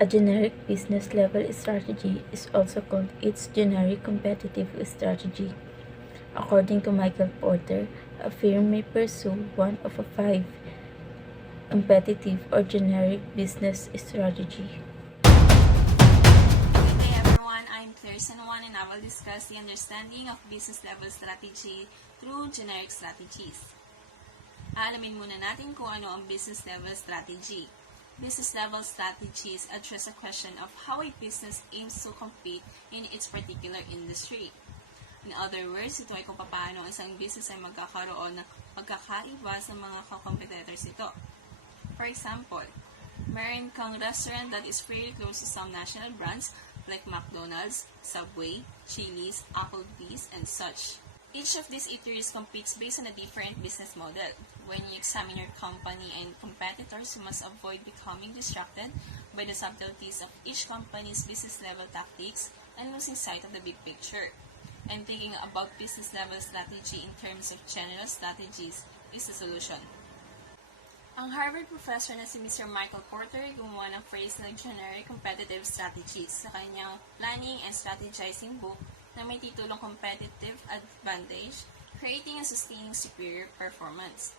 A generic business level strategy is also called its generic competitive strategy. According to Michael Porter, a firm may pursue one of a five competitive or generic business strategy. Good day everyone, I'm Claire San Juan and I will discuss the understanding of business level strategy through generic strategies. Alamin muna natin kung ano ang business level strategy. Business level strategies address a question of how a business aims to compete in its particular industry. In other words, ito ay kung paano isang business ay magkakaroon ng pagkakaiba sa mga competitors nito. For example, meron kang restaurant that is very close to some national brands like McDonald's, Subway, Chili's, Applebee's, and such. Each of these eateries competes based on a different business model. When you examine your company and competitors, you must avoid becoming distracted by the subtleties of each company's business level tactics and losing sight of the big picture. And thinking about business level strategy in terms of general strategies is the solution. Ang Harvard professor na si Mr. Michael Porter ay gumawa ng phrase na generic competitive strategies sa kanyang Planning and Strategizing book na may titulong Competitive Advantage, Creating and Sustaining Superior Performance.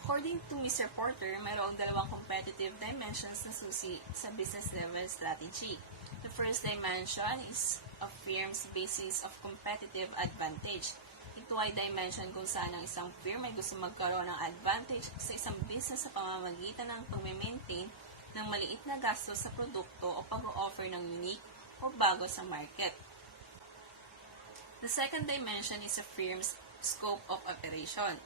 According to Mr. Porter, mayroong dalawang competitive dimensions na susi sa business level strategy. The first dimension is a firm's basis of competitive advantage. Ito ay dimension kung saan ang isang firm ay gusto magkaroon ng advantage sa isang business sa pamamagitan ng pag-maintain ng maliit na gastos sa produkto o pag-offer ng unique o bago sa market. The second dimension is a firm's scope of operation.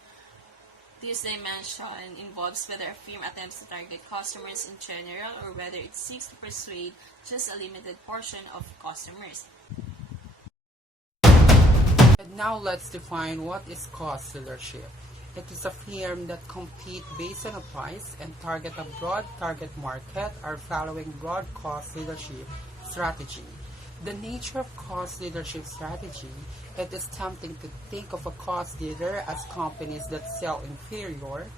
This dimension involves whether a firm attempts to target customers in general or whether it seeks to persuade just a limited portion of customers. And now let's define what is cost leadership. It is a firm that compete based on a price and target a broad target market are following broad cost leadership strategy. The nature of cost leadership strategy, it is tempting to think of a cost leader as companies that sell inferior,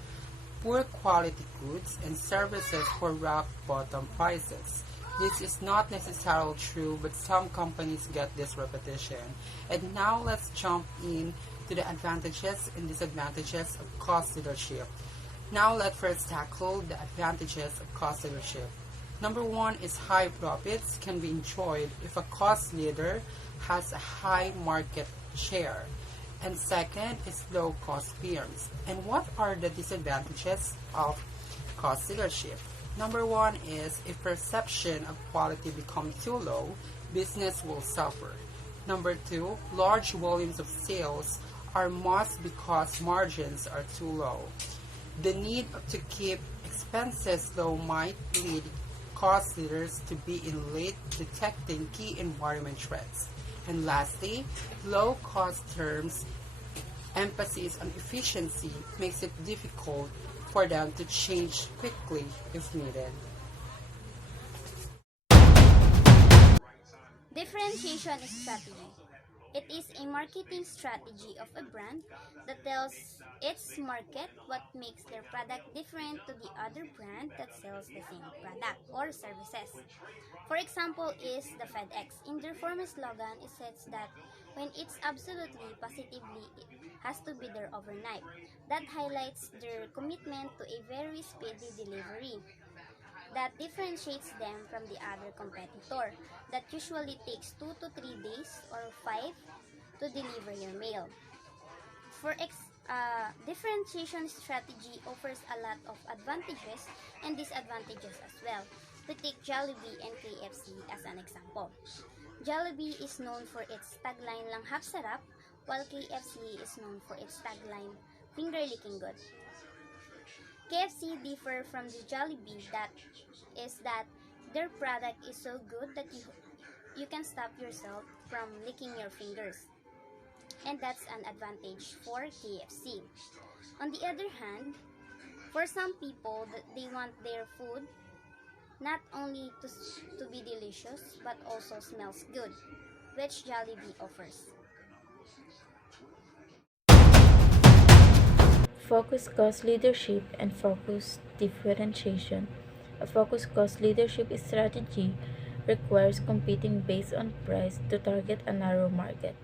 poor quality goods and services for rock bottom prices. This is not necessarily true, but some companies get this repetition. And now let's jump in to the advantages and disadvantages of cost leadership. Now let's first tackle the advantages of cost leadership. Number one is high profits can be enjoyed if a cost leader has a high market share. And second is low cost firms. And what are the disadvantages of cost leadership? Number one is if perception of quality becomes too low, business will suffer. Number two, large volumes of sales are must because margins are too low. The need to keep expenses low might lead cost leaders to be in late detecting key environment threats. And lastly, low cost terms emphasis on efficiency makes it difficult for them to change quickly if needed. Differentiation strategy. It is a marketing strategy of a brand that tells its market what makes their product different to the other brand that sells the same product or services. For example is the FedEx. In their former slogan, it says that when it's absolutely positively, it has to be there overnight. That highlights their commitment to a very speedy delivery. That differentiates them from the other competitor that usually takes 2 to 3 days or 5 to deliver your mail. Differentiation strategy offers a lot of advantages and disadvantages as well. To take Jollibee and KFC as an example. Jollibee is known for its tagline lang half sarap, while KFC is known for its tagline finger licking good. KFC differ from the Jollibee that their product is so good that you can stop yourself from licking your fingers. And that's an advantage for KFC. On the other hand, for some people they want their food not only to be delicious but also smells good, which Jollibee offers. Focus cost leadership and focus differentiation. A focused cost leadership strategy requires competing based on price to target a narrow market.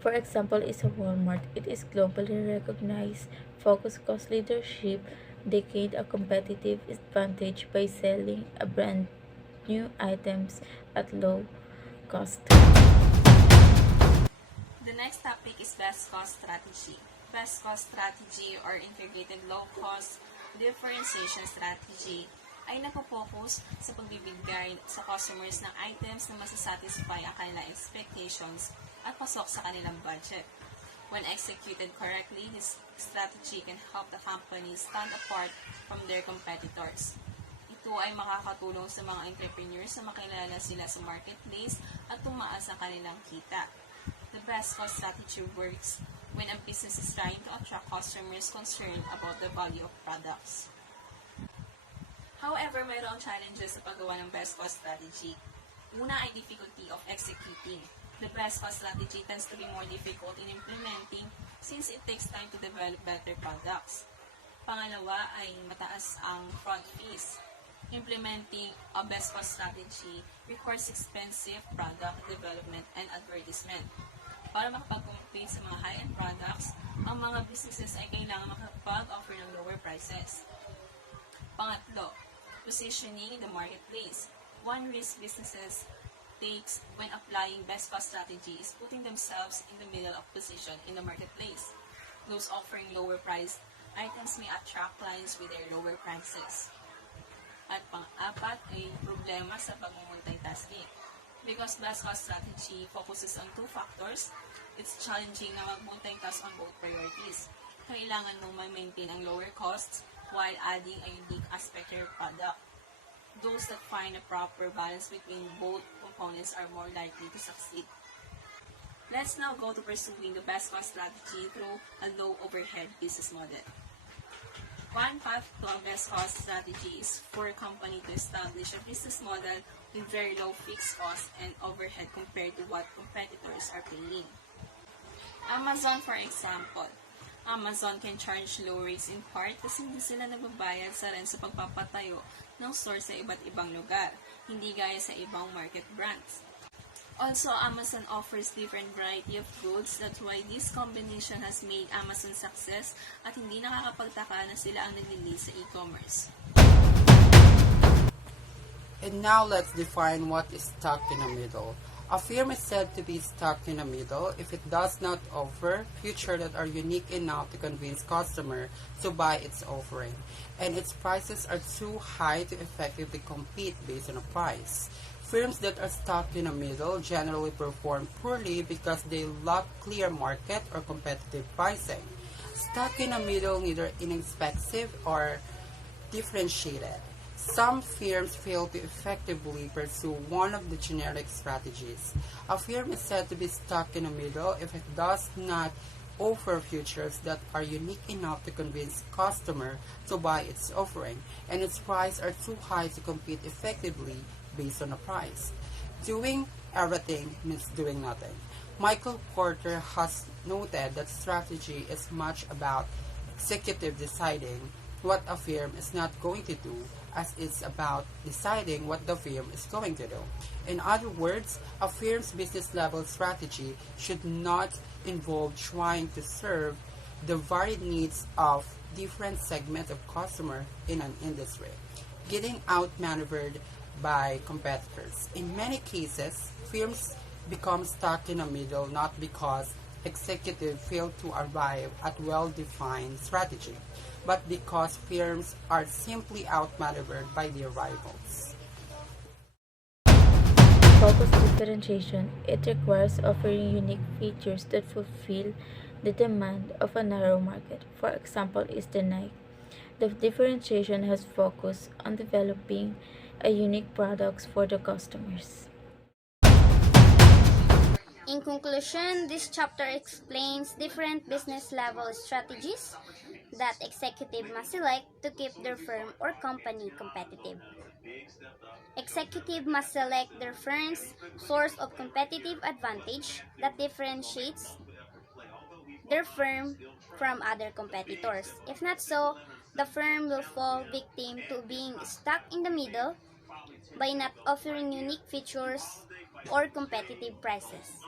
For example, is a Walmart. It is globally recognized. Focused cost leadership. They gained a competitive advantage by selling a brand new items at low cost. The next topic is best cost strategy. Best cost strategy or integrated low cost differentiation strategy ay napopokus sa pagbibigay sa customers ng items na masasatisfy ang kanilang expectations at pasok sa kanilang budget. When executed correctly, this strategy can help the company stand apart from their competitors. Ito ay makakatulong sa mga entrepreneurs na makilala sila sa marketplace at tumaas ang kanilang kita. The best cost strategy works when a business is trying to attract customers concerned about the value of products. However, mayroong challenges sa paggawa ng best cost strategy. Una ay difficulty of executing. The best cost strategy tends to be more difficult in implementing since it takes time to develop better products. Pangalawa ay mataas ang front fees. Implementing a best cost strategy requires expensive product development and advertisement. Para makapag-compete sa mga high-end products, ang mga businesses ay kailangan makapag-offer ng lower prices. Pangatlo, positioning in the marketplace. One risk businesses takes when applying best cost strategy is putting themselves in the middle of position in the marketplace. Those offering lower priced items may attract clients with their lower prices. At pang-apat ay problema sa pag-multitasking. Because best cost strategy focuses on two factors, it's challenging na mag-multitask on both priorities. Kailangan mong ma-maintain ang lower costs while adding a unique aspect to your product. Those that find a proper balance between both components are more likely to succeed. Let's now go to pursuing the best cost strategy through a low overhead business model. One path to a best cost strategy is for a company to establish a business model with very low fixed costs and overhead compared to what competitors are paying. Amazon, for example. Amazon can charge low rates in part kasi hindi sila nagbabayad sa rent sa pagpapatayo ng store sa iba't ibang lugar, hindi gaya sa ibang market brands. Also, Amazon offers different variety of goods. That's why this combination has made Amazon success at hindi nakakapagtaka na sila ang naglili sa e-commerce. And now let's define what is stuck in the middle. A firm is said to be stuck in the middle if it does not offer features that are unique enough to convince customers to buy its offering, and its prices are too high to effectively compete based on a price. Firms that are stuck in the middle generally perform poorly because they lack clear market or competitive pricing. Stuck in the middle, neither inexpensive or differentiated. Some firms fail to effectively pursue one of the generic strategies. A firm is said to be stuck in the middle if it does not offer features that are unique enough to convince customer to buy its offering, and its prices are too high to compete effectively based on the price. Doing everything means doing nothing. Michael Porter has noted that strategy is much about executive deciding what a firm is not going to do as it's about deciding what the firm is going to do. In other words, a firm's business level strategy should not involve trying to serve the varied needs of different segments of customer in an industry, getting outmaneuvered by competitors. In many cases, firms become stuck in the middle not because executives fail to arrive at well-defined strategy, but because firms are simply outmaneuvered by their rivals. Focus differentiation. It requires offering unique features that fulfill the demand of a narrow market. For example, is the Nike. The differentiation has focused on developing a unique products for the customers. In conclusion, this chapter explains different business level strategies that executive must select to keep their firm or company competitive. Executive must select their firm's source of competitive advantage that differentiates their firm from other competitors. If not so, the firm will fall victim to being stuck in the middle by not offering unique features or competitive prices.